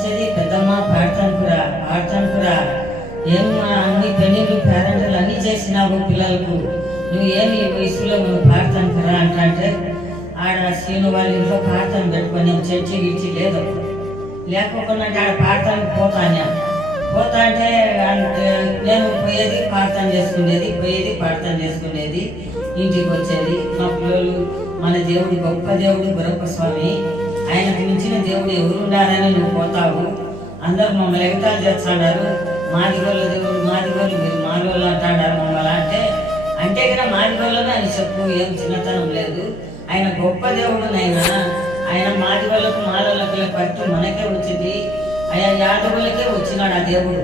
వచ్చేది పెద్దమ్మ పాడతాను కూడా పాడతాను ఏం అన్ని పెళ్ళిళ్ళు పేరెంటలు అన్ని చేసినావు పిల్లలకు. నువ్వు ఏమి ఈ వయసులో నువ్వు పాడతానుకురా అంటే ఆడ శ్రీను వాళ్ళ ఇంట్లో పాడతాను పెట్టుకొని చర్చి గిచ్చి లేదు. లేకపోకుండా అంటే ఆడ పాడతానికి పోతాను. పోతా అంటే నేను పోయేది పాడతాం చేసుకునేది పోయేది పాడతాం చేసుకునేది ఇంటికి వచ్చేది. మా పిల్లలు మన దేవుడు గొప్ప దేవుడు గురప్ప స్వామి. ఆయనకు మించిన దేవుడు ఎవరు ఉండాలని నువ్వు పోతావు? అందరూ మమ్మల్ని ఎగతాలు చేస్తాడారు మాదిగోళ్ళ దేవుడు మాదిగోళ్ళు మీరు మాదిగోళ్ళు అంటాడారు మమ్మల్ని అంటే అంటే కదా మాదిగోళ్ళని అని చెప్పు ఏం చిన్నతనం లేదు. ఆయన గొప్ప దేవుడు నైనా ఆయన మాదిగోళ్ళకు మాలోళ్ళకు పట్టు మనకే వచ్చింది. ఆయన యాదవులకే వచ్చినాడు ఆ దేవుడు.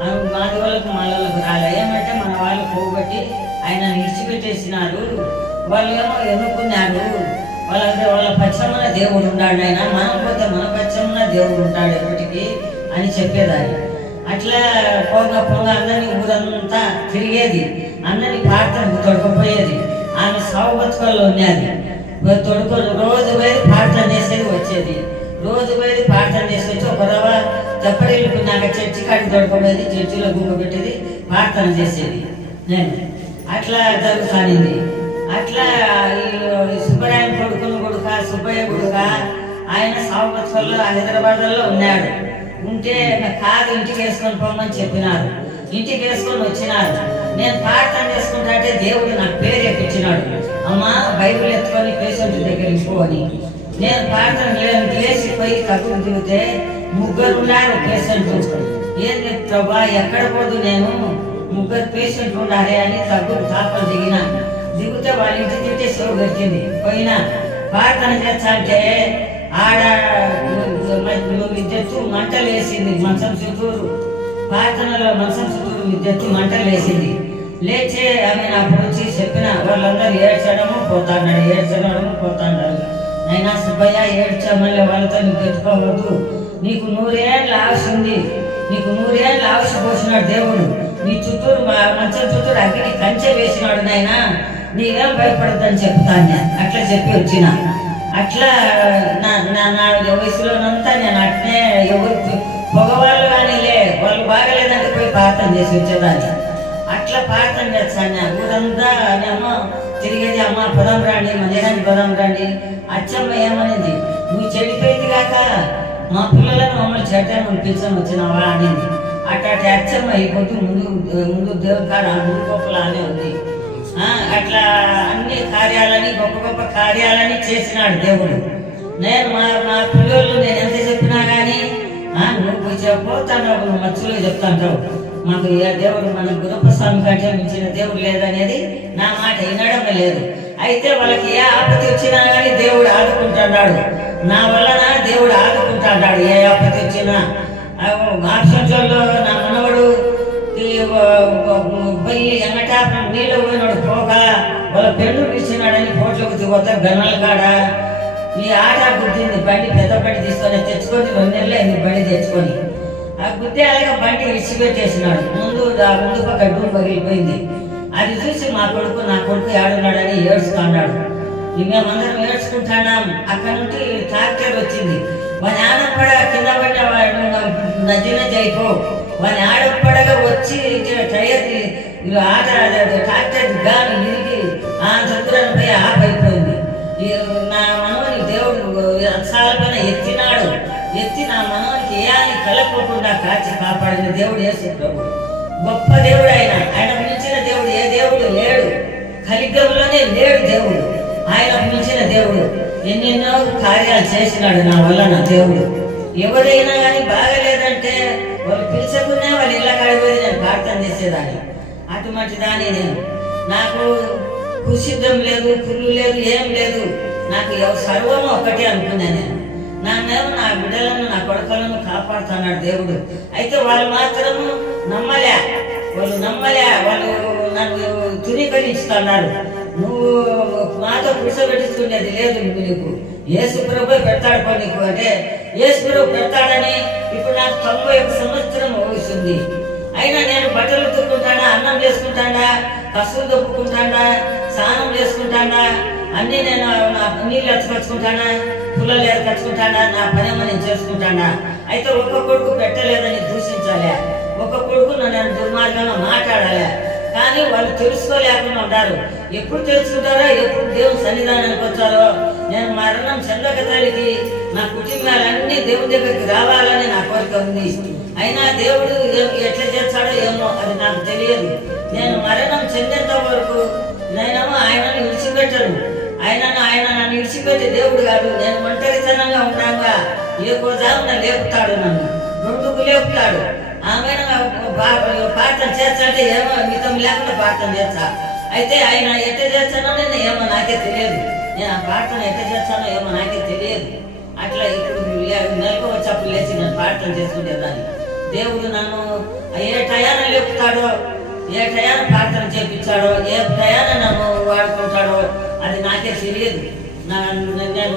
ఆ మాదిగోళ్ళకు మాలోళ్ళకు రాలే. ఏమంటే మన వాళ్ళు పోగొట్టి ఆయన విడిచిపెట్టేసినారు వాళ్ళు ఏమో ఎన్నుకున్నారు? వాళ్ళ వాళ్ళ పచ్చమున దేవుడు ఉన్నాడు ఆయన. మనం పోతే మన పచ్చమున దేవుడు ఉంటాడు ఎప్పటికీ అని చెప్పేదాన్ని. అట్లా పొంగ పొంగ అందరినీ ఊరంతా తిరిగేది. అందరినీ ప్రార్థన తొడకపోయేది ఆమె సాగు బతుకల్లో ఉన్నది. తొడుకు రోజు పోయి ప్రార్థన చేసేది వచ్చేది. రోజు పోయి ప్రార్థన చేసి వచ్చి ఒక రవ తప్పడిల్లుకు నాకు చర్చి కాడికి తొడకపోయేది చర్చిలో గుమ్మ పెట్టేది ప్రార్థన చేసేది. నేను. అట్లా జరుగుతానింది. అట్లా ఈ సుబ్బరాయన కొడుకును కొడుక సుబ్బయ్య కొడుక ఆయన సాగుబత్సల్లో హైదరాబాద్లో ఉన్నాడు. ఉంటే కాదు ఇంటికి వేసుకొని పోమని చెప్పినారు. ఇంటికి వేసుకొని వచ్చినారు. నేను ప్రార్థన చేసుకుంటా అంటే దేవుడు నాకు పేరు ఎక్కించినాడు అమ్మా బైబిల్ ఎత్తుకొని పేషెంట్ దగ్గరికి పో నేను ప్రార్థన లేచి పోయి కబురు దిగితే ముగ్గురు ఉన్నారు పేషెంట్ ఏంది ప్రభా ఎక్కడ పోదు నేను? ముగ్గురు పేషెంట్ ఉన్నారే అని తగ్గు తాపలు దిగినాను. దిగుతే వాళ్ళ ఇంటి తింటే షో వచ్చింది. పోయినా ప్రార్థన అంటే ఆడ విద్యత్తు మంటలు వేసింది మంచం చుట్టూరు ప్రార్థనలో మంచం చుట్టూరు మిద్దెత్తు మంటలు వేసింది లేచే ఆమె అప్పుడు వచ్చి చెప్పిన వాళ్ళందరూ ఏడ్చడము పోతాడు ఏడ్చడము పోతాడు నైనా సుబ్బయ్య ఏడ్చమని వాళ్ళతో నువ్వు పెట్టుకోవద్దు నీకు నూరేళ్ళ ఆశ ఉంది నీకు నూరేళ్ళ ఆశ పోసినాడు దేవుడు నీ చుట్టూరు మా- మంచం చుట్టూరు అగ్ని కంచె వేసినాడు నాయనా నీవేం భయపడద్దని చెప్తాను నేను. అట్లా చెప్పి వచ్చిన. అట్లా నా నా నా వయసులోనంతా నేను అట్నే ఎవరు పొగవాళ్ళు కానీ లే వాళ్ళు బాగలేదంటే పోయి ప్రార్థన చేసి వచ్చేదాన్ని అట్లా ప్రార్థన చేస్తాను ఊరంతా నేమో తిరిగేది అమ్మ పదం రాండి మందిరానికి పదం రాండి. అచ్చమ్మ ఏమనింది నువ్వు చెడిపోయింది కాక మా పిల్లలను మమ్మల్ని చెడ్డను పిలిచని వచ్చినావా? అనింది. అట్లా అచ్చమ్మ ఈ పొద్దు ముందు ముందు దేవుడి కాడ ముందు గొప్పలానే ఉంది. అట్లా అన్ని కార్యాలని గొప్ప గొప్ప కార్యాలని చేసినాడు దేవుడు. నేను మా మా పిల్లలు నేను ఎంత చెప్పినా కానీ నువ్వు చెప్పతాను నువ్వు మచ్చులో చెప్తాంటావు. మాకు ఏ దేవుడు మన గురప్ప స్వామి కంటే మించిన దేవుడు లేదనేది నా మాట వినడం లేదు. అయితే వాళ్ళకి ఏ ఆపత్తి వచ్చినా కానీ దేవుడు ఆదుకుంటున్నాడు. నా వలన దేవుడు ఆదుకుంటున్నాడు ఏ ఆపత్తి వచ్చినా. ఆప్షన్లో నా మనవడు పోయి ఎంగట నీళ్ళు పోయినాడు పోక వాళ్ళ పెళ్ళు ఇచ్చినాడని కోట్లకు దిగొద్ద గన్నల కాడ. ఈ ఆట గుర్తింది బండి పెద్ద బండి తీసుకొని తెచ్చుకొని రెండు నెలలు అయింది బండి తెచ్చుకొని. ఆ గుద్దే అలాగే బండి విడిచిపెట్టేసినాడు ముందు ఆ ముందు పక్క డూమ్ పగిలిపోయింది. అది చూసి మా కొడుకు నా కొడుకు ఏడున్నాడని ఏడుస్తున్నాడు మేమందరం ఏడ్చుకుంటున్నాం. అక్కడ నుండి ట్రాక్టర్ వచ్చింది. మా నాన్న కూడా కింద పడిన నదిన జైపో వాని ఆడపడగా వచ్చి ఇచ్చిన ఆట అది ట్రాక్టర్ గాలి ఇరిగి ఆ చంద్రుని పోయి ఆఫ్ అయిపోయింది నా మనవని దేవుడు రక్షాల పైన ఎత్తినాడు. ఎత్తి నా మనవనికి ఏ అని కలగకుండా కాచి కాపాడిన దేవుడు యేసు ప్రభు. గొప్ప దేవుడు ఆయన. ఆయన పిలిచిన దేవుడు ఏ దేవుడు లేడు. కలిగంలోనే లేడు దేవుడు. ఆయన పిలిచిన దేవుడు. ఎన్నెన్నో కార్యాలు చేసినాడు నా వల్ల నా దేవుడు. ఎవరైనా కానీ బాగలేదంటే వాళ్ళు పిలిచకునే వాళ్ళు ఇళ్ళ కడిపోయి నేను ప్రార్థన చేసేదాన్ని. అటువంటి దాన్ని నేను. నాకు కుసిద్ధం లేదు కుళ్ళు లేదు ఏం లేదు. నాకు సర్వం సర్వము ఒకటే అనుకున్నా నేను. నన్నేమో నా బిడ్డలను నా కొడుకులను కాపాడుతున్నాడు దేవుడు. అయితే వాళ్ళు మాత్రము నమ్మలే. వాళ్ళు నమ్మలే. వాళ్ళు నన్ను ధృవీకరించుతున్నారు నువ్వు మాతో కూర్చోబెట్టించుకునేది లేదు నువ్వు నీకు. ఏ ప్రభు పెడతాడు పో నీకు అంటే యేసుగురు పెడతాడని ఇప్పుడు నాకు తొంభై ఒక సంవత్సరం వయసుంది. అయినా నేను బట్టలు ఉతుక్కుంటానా అన్నం చేసుకుంటానా కసులు దొప్పుకుంటానా స్నానం చేసుకుంటానా అన్ని నేను నా నీళ్ళు ఎత్తుకొచ్చుకుంటానా పుల్లలు కట్టుకుంటానా నా పనేమో నేను చేసుకుంటానా? అయితే ఒక్క కొడుకు పెట్టలేదని దూషించాలి. ఒక కొడుకు నన్ను దుర్మార్గంగా మాట్లాడాలి. కానీ వాళ్ళు తెలుసుకోలేకుండా ఉంటారు ఎప్పుడు తెలుసుకుంటారో ఎప్పుడు దేవుని సన్నిధానానికి వచ్చారో నేను మరణం చెందక తల్లికి నా కుటుంబాలన్నీ దేవుని దగ్గరికి రావాలని నా కోరిక ఉంది. అయినా దేవుడు ఎట్లా చేస్తాడో ఏమో అది నాకు తెలియదు. నేను మరణం చెందేంత వరకు నేనేమో ఆయనను విడిచిపెట్టను. ఆయనను ఆయన నన్ను విడిచిపెట్టే దేవుడు కాదు. నేను ఒంటరితనంగా ఉన్నాగా ఏ కోజామున లేపుతాడు నన్ను. ముందుకు లేపుతాడు. ఆమె ప్రార్థన చేస్తాంటే ఏమో మితం లేకుండా ప్రార్థన చేస్తా. అయితే ఆయన ఎట్ట చేస్తానో నేను ఏమో నాకే తెలియదు. నేను ఆ ప్రార్థన ఎట్ట చేస్తానో ఏమో నాకే తెలియదు. అట్లా ఇప్పుడు నెలకు వచ్చేప్పుడు లేచి నేను ప్రార్థన చేసుకునేదాన్ని. దేవుడు నన్ను ఏ టయాన లేపుతాడో ఏ టయాన ప్రార్థన చేపించాడో ఏ టయాన నన్ను వాడుకుంటాడో అది నాకే తెలియదు. నేను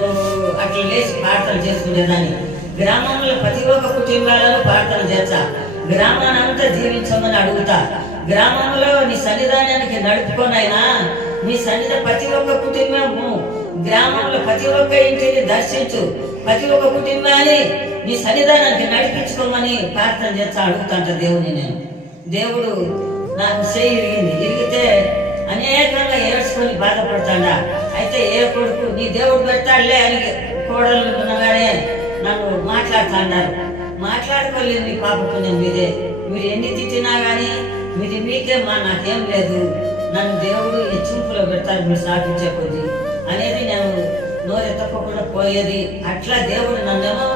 అట్లా లేచి ప్రార్థన చేసుకునేదాన్ని. గ్రామంలో ప్రతి ఒక్క కుటుంబాలలో ప్రార్థన చేస్తా. అంతా జీవించమని అడుగుతా. గ్రామంలో నీ సన్నిధానానికి నడుపుకోనైనా నీ సన్నిధి ప్రతి ఒక్క కుటుంబము గ్రామంలో ప్రతి ఒక్క ఇంటిని దర్శించు. ప్రతి ఒక్క కుటుంబాన్ని నీ సన్నిధానానికి నడిపించుకోమని ప్రార్థన చేస్తా అడుగుతాంట దేవుని నేను. దేవుడు నాకు చేయి ఇరిగింది. ఇరిగితే అనేకంగా ఏడ్చుకొని బాధపడతాడా. అయితే ఏ కొడుకు నీ దేవుడు పెడతాడులే అని కోడలు ఉన్నగానే నన్ను మాట్లాడుతాడారు. మాట్లాడుకోలేదు మీ పాపకు నేను మీదే. మీరు ఎన్ని తిట్టినా కానీ మీది మీకే మా నాకేం లేదు. నన్ను దేవుడు హెచ్చింపులో పెడతారు మీరు సాధించే కొద్ది. అనేది నేను నోరెత్తకుండా పోయేది. అట్లా దేవుడు నన్నేమో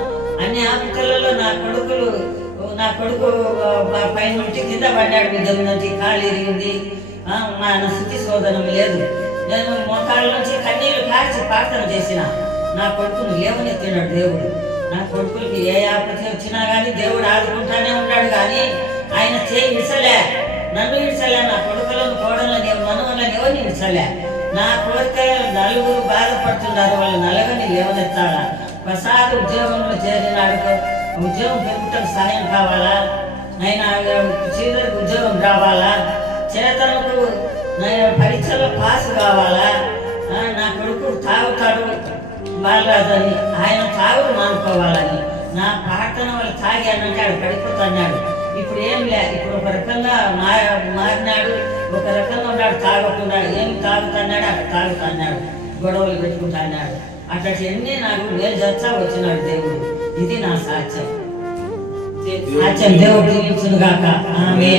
అన్ని ఆపికలలో నా కొడుకులు నా కొడుకు పైన నుండి కింద పడ్డాడు మీద నుంచి కాళ్ళు ఇరిగింది మా నా శుద్ధి శోధనం లేదు. నేను మోకాళ్ళ నుంచి కన్నీళ్ళు కార్చి ప్రార్థన చేసిన. నా కొడుకును లేవనెత్తినాడు దేవుడు. నా కొడుకులకి ఏ ఆపత్తి వచ్చినా కానీ దేవుడు ఆదుకుంటానే ఉన్నాడు కానీ ఆయన చేయి విసలే. నన్ను విడిచలే నా కొడుకులను కోడలను మనవలను ఎవరిని విడిచలే నా కోరికలు నలుగురు బాధపడుతున్నారు వాళ్ళు నలుగురిని లేవనెత్తాలా? ప్రసాద్ ఉద్యోగంలో చేరినాడు. ఉద్యోగం పెరుగుటకు సహాయం కావాలా? నైనా శ్రీధర్కి ఉద్యోగం రావాలా? చేతనకు నేను పరీక్షలో పాస్ కావాలా? నా కొడుకు తాగుతాడు బాలరాజని. ఆయన తాగుడు మానుకోవాలని. నా ప్రార్థన వాళ్ళు తాగానంటే ఆడు పడిపోతున్నాడు ఇప్పుడు ఏం లే ఇప్పుడు ఒక రకంగా మారినాడు ఒక రకంగా ఉన్నాడు తాగకుండా ఏం తాగుతున్నాడు అక్కడ తాగుతున్నాడు గొడవలు పెట్టుకుంటున్నాడు. అట్లన్నీ నాకు మేలు చేస్తా వచ్చినాడు దేవుడు. ఇది నా సాక్ష్యం. సాక్ష్యం దేవుడు దీవించును గాక ఆమె